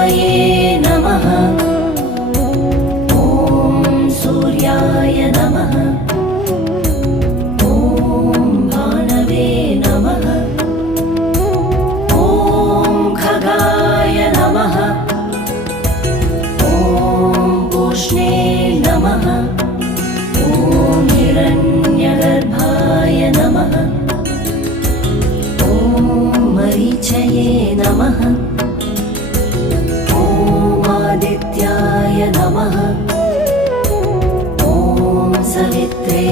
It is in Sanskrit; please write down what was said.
सूर्यपरमेश्वये नमः। ॐ सूर्याय नमः। ॐ भानवे नमः। ॐ खगाय नमः। ॐ पूष्णे नमः। ॐ हिरण्यगर्भाय नमः। ॐ मरीचये नमः। ॐ आदित्याय नमः। ॐ सवित्रे